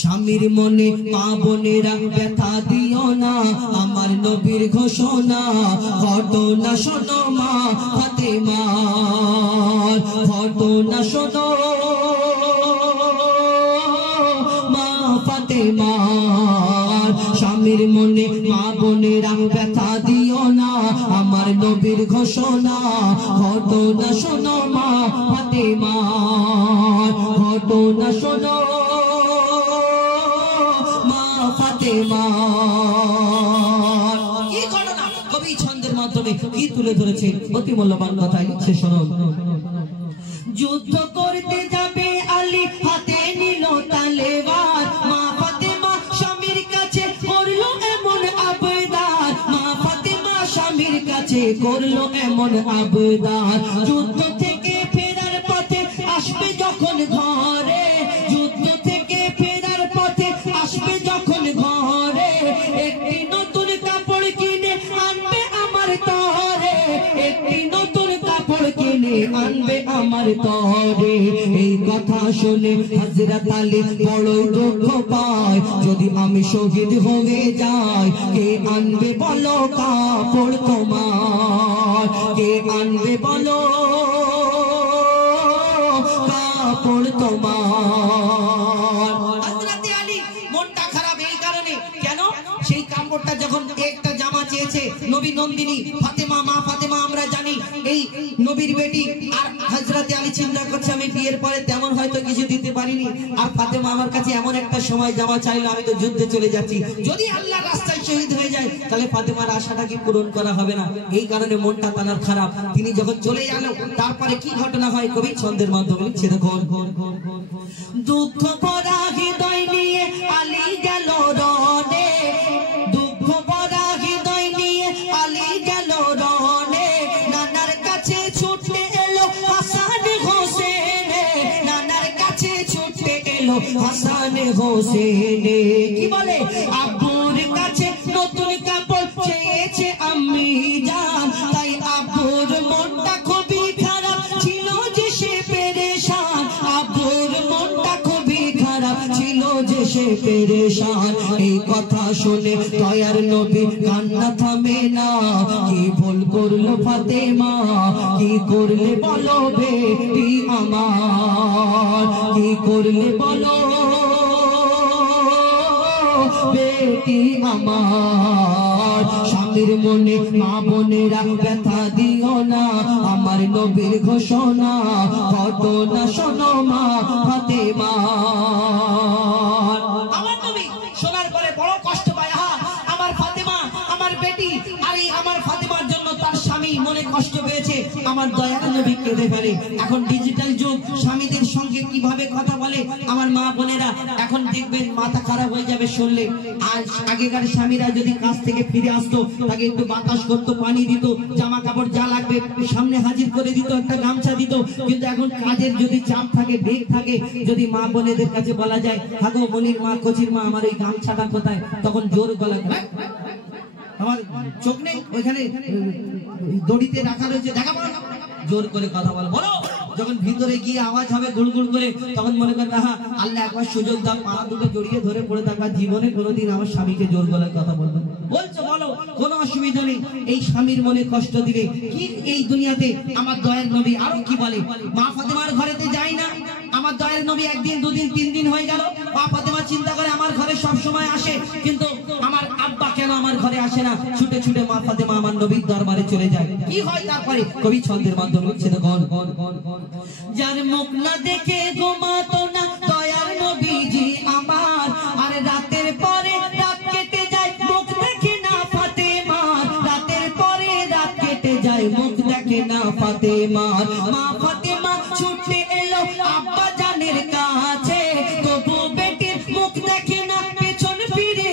স্বামীর মনে মা বোনেরা ব্যথা দিও না, আমার নবীর ঘোষণা ঘটনা শোনো মা ফাতেমার, ঘটনা শোনো মা ফাতেমার। স্বামীর মনে মা বোনেরা ব্যথা দিও না, আমার নবীর ঘোষণা ঘটনা শোনো মা ফাতেমার, ঘটনা শোনো ফাতেমার। কি ঘটনা কবি ছন্দের মাধ্যমে কি তুলে ধরেছে, অতি মূল্যবান কথা লিখছে শুনুন। যুদ্ধ করতে যাবে আলী, হাতে নিল তলোয়ার, মা ফাতেমা স্বামীর কাছে করলো এমন আবদার, মা ফাতেমা স্বামীর কাছে করলো এমন আবদার। যুদ্ধ থেকে ফেরার পথে আসবে যখন ঘরে, যুদ্ধ থেকে ফেরার পথে আসবে যখন ঘরে, একটি নতুন কাপড় কিনে আনবে আমার তরে, একটি নতুন কাপড় কিনে আনবে আমার তরে। এই কথা শুনে হযরত আলী বড়ই দুঃখ পায়, যদি আমি শহীদ হয়ে যাই কে আনবে বলো কাপড় তোমার, কে আনবে বলো কাপড় তোমার। হযরত আলী মনটা খারাপ এই কারণে, কেন সেই কাপড়টা যখন একটা জামা চেয়েছে নবী নন্দিনী ফাতেমা, মা ফাতেমা আমরা জানি এই নবীর বেটি, আর হযরত আলী চিন্তা করছে আমি বিয়ের পরে তেমন হয়তো কিছু দিতে পারিনি, আর ফাতেমা আমার কাছে এমন একটা সময় জামা চাইলো, আমি তো যুদ্ধে চলে যাচ্ছি, যদি আল্লাহর রাস্তায় শহীদ হয়ে যায় তাহলে ফাতেমার আশাটা কি পূরণ করা হবে না, এই কারণে মনটা তার খারাপ। তিনি যখন চলে গেল তারপরে কি ঘটনা হয় কবি ছন্দের মাধ্যমে লিখছে দেখুন। দুঃখ ভরা হৃদয় নিয়ে আলী গেল রনে, দুঃখ ভরা হৃদয় নিয়ে আলী গেল রনে, নানার কাছে ছুটে এলো হাসান হোসেন, নানার কাছে ছুটে এলো হাসান হোসেন। কি বলে আব্বুর কাছে নতুন কাপড় চেয়েছে আম্মি জান, তাই আব্বুর মনটা খুবই খারাপ ছিল যে সে পেরেশান, আব্বুর মনটা খুবই খারাপ ছিল যে সে পেরেশান। এই কথা শুনে দয়ার নবী কান্না থামে না, কি ভুল করলো ফাতেমা, কি করলে বলো বেটি আমার, কি করলে বলো বেটি আমার। স্বামীর মনে মা বোনেরা ব্যথা দিও না, আমার নবীর ঘোষণা ঘটনা শোনো মা ফাতেমার। আমার নবী শোনার পরে বড় কষ্ট পায়, আমার ফাতেমা আমার বেটি, আর এই আমার ফাতেমার জন্য তার স্বামী মনে কষ্ট পেয়েছে, আমার দয়ার নবী কেঁদে ফেলে। এখন ডিজিটাল যুগ, স্বামীদের সঙ্গে কিভাবে কথা বলে আমার মা বোনেরা, এখন দেখবেন মাথা খারাপ হয়ে যাবে শুনলে। আর আগেকার স্বামীরা যদি কাজ থেকে ফিরে আসতো তাকে একটু বাতাস করতো, পানি দিত, জামা কাপড় যা লাগবে সামনে হাজির করে দিত, একটা গামছা দিত। কিন্তু এখন কাজের যদি চাপ থাকে, বেগ থাকে, যদি মা বোনেদের কাছে বলা যায় হাগো মনির মা, কচির মা, আমার ওই গামছাটা কোথায়, তখন জোর গলা আমার চোখ নেই ওইখানে দড়িতে রাখা রয়েছে, দেখা বলো, জোর করে কথা বলো, বলো। যখন ভিতরে গিয়ে আওয়াজ হবে গুড়গুড় করে, তখন মনে করবে আল্লাহ একবার সুযোগ দাও, পা দুটো জড়িয়ে ধরে পড়ে থাকবা, জীবনে কোনোদিন আমার স্বামীকে জোর গলায় কথা বলবো। বলছো বলো, কোনো অসুবিধা নেই। এই স্বামীর মনে কষ্ট দিবে কি এই দুনিয়াতে? আমার দয়ার নবী আরো কি বলে, মা ফাতেমার ঘরেতে যাই না, আমার দয়ার নবী একদিন দুদিন তিন দিন হয়ে গেল, মা ফাতেমা চিন্তা করে আমার ঘরে সব সময় আসে, কিন্তু আমার আব্বা কেন আমার ঘরে আসে না, ছুটে ছুটে মা ফাতেমা আমার নবীর দরবারে চলে যায়। কি হয় তারপরে কবি ছন্দের মাধ্যমে লিখছে দেখুন। যার মুখ না দেখে ঘুমাতো না দয়ার নবীজি আমার, আর রাতের পরে রাত কেটে যায় মুখ দেখে না ফাতেমার, রাতের পরে রাত কেটে যায় মুখ দেখে না ফাতেমার। মা ফাতেমা ছুটে এলো আব্বা জানের কাছে, তবু বেটির মুখ দেখে না পেছন ফিরে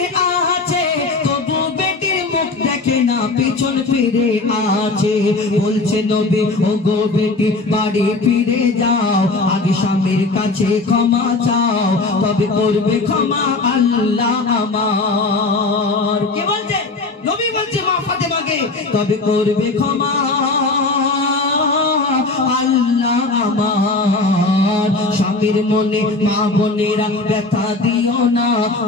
আছে, তবু বেটির মুখ দেখে না পেছন ফিরে আছে। বলছে নবী ও গো বেটি বাড়ি ফিরে যাও, আগে স্বামীর কাছে ক্ষমা চাও, তবে করবে ক্ষমা আল্লাহ আমার। কে বলছে? নবী বলছে মা ফাতেমাকে, তবে করবে ক্ষমা আল্লাহ আমার। স্বামীর মনে মা বোনেরা ব্যথা দিও না,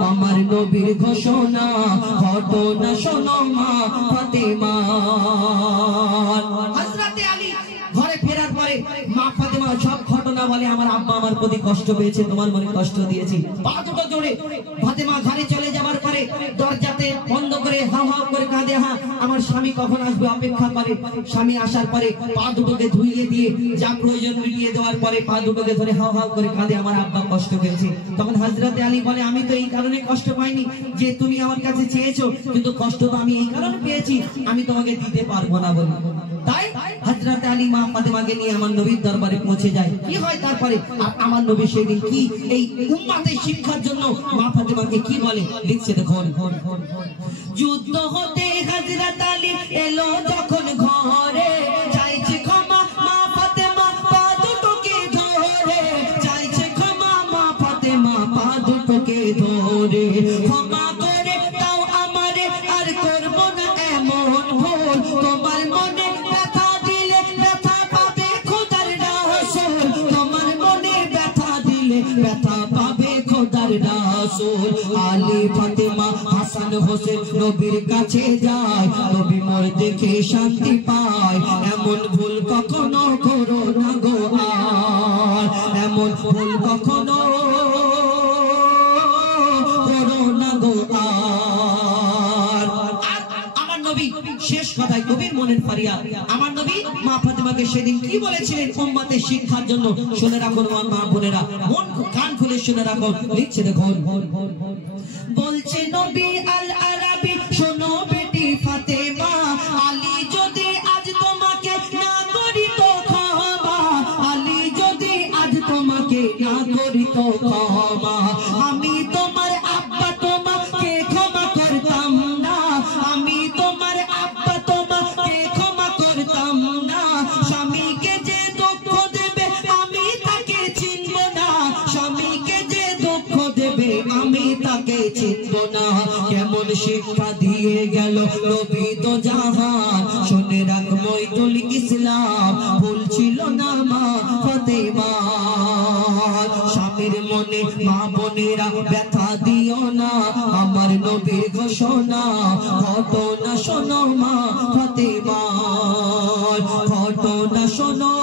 আমার নবীর ঘোষণা ঘটনা শোনো মা ফাতেমা। হযরতে আলী ঘরে ফেরার পরে মা ফাতেমা সব ঘটনা বলে, আমার আব্বা আমার প্রতি কষ্ট পেয়েছে, তোমার মনে কষ্ট দিয়েছি। পা দুটো জোড়ে ফাতেমা ঘরে চলে যাওয়ার পরে দরজাতে বন্ধ করে হাউ হাউ করে কাঁদে, হ্যাঁ আমার স্বামী কখন আসবে অপেক্ষা করে। স্বামী আসার পরে পা দুটোকে ধুইয়ে দিয়ে যা প্রয়োজন মিটিয়ে দেওয়ার পরে পা দুটোকে ধরে হাউ হাউ করে কাঁদে, আমার আব্বা কষ্ট পেয়েছে। তখন হযরতে আলী বলে, আমি তো এই কারণে কষ্ট পাইনি যে তুমি আমার কাছে চেয়েছো, কিন্তু কষ্ট তো আমি এই কারণে পেয়েছি আমি তোমাকে দিতে পারবো না বলে। তাই হযরতে আলী মা ফাতেমাকে নিয়ে আমার নবীর দরবারে পৌঁছে যায়। কি হয় তারপরে, আর আমার নবী সেদিন কি এই উম্মতের শিক্ষার জন্য মা ফাতেমাকে কি বলে লিখছে দেখুন। যুদ্ধ হতে হযরত আলী এলো যখন ঘরে, চাইছে ক্ষমা মা ফাতেমা পা দুটোকে ধরে, চাইছে ক্ষমা মা ফাতেমা পা দুটোকে ধরে, ক্ষমা করে দাও আমারে আর করব না এমন ভুল, তোমার মনে ব্যথা দিলে ব্যথা পাবে খোদার রাসূল, তোমার মনে ব্যথা দিলে ব্যথা পাবে খোদার রাসূল। আলী ফাতেমা হাসান হোসেন নবীর কাছে যায়, নবী মোর দেখে শান্তি পায়, এমন ভুল কখনো করো না গো আর, এমন ভুল কখনো করো না গো আর। আমার নবী শেষ কথায় কবির মনের ফারিয়াদ, আমার নবী মা ফাতেমাকে সেদিন কি বলেছিলেন উম্মতের শিক্ষার জন্য শুনে রাখুন মা বোনেরা, মন কান খুলে শুনে রাখুন। লিখছে দেখুন, বলছে নবী আল আরাবী, শোনো বেটি ফাতেমা, আলী যদি আজ তোমাকে না করি তো ক্ষমা, আলী যদি আজ তোমাকে না করি তো ক্ষমা, আমি তোমার আব্বা তোমাকে ক্ষমা করতাম না, আমি তোমার আব্বা তোমাকে ক্ষমা করতাম না, স্বামীকে যে দুঃখ দেবে আমি তাকে চিনব না, স্বামীকে যে দুঃখ দেবে আমি তাকে চিনব না। কেমন শিক্ষা দিয়ে গেল নবী তো জাহান, শুনে রাখ মঈদুল ইসলাম, ভুল ছিল না মা ফাতেমা। স্বামীর মনে মা বোনেরা ব্যথা দিও না, আমার নবীর ঘোষণা ঘটনা শোনো মা ফাতেমা, ঘটনা শোনো।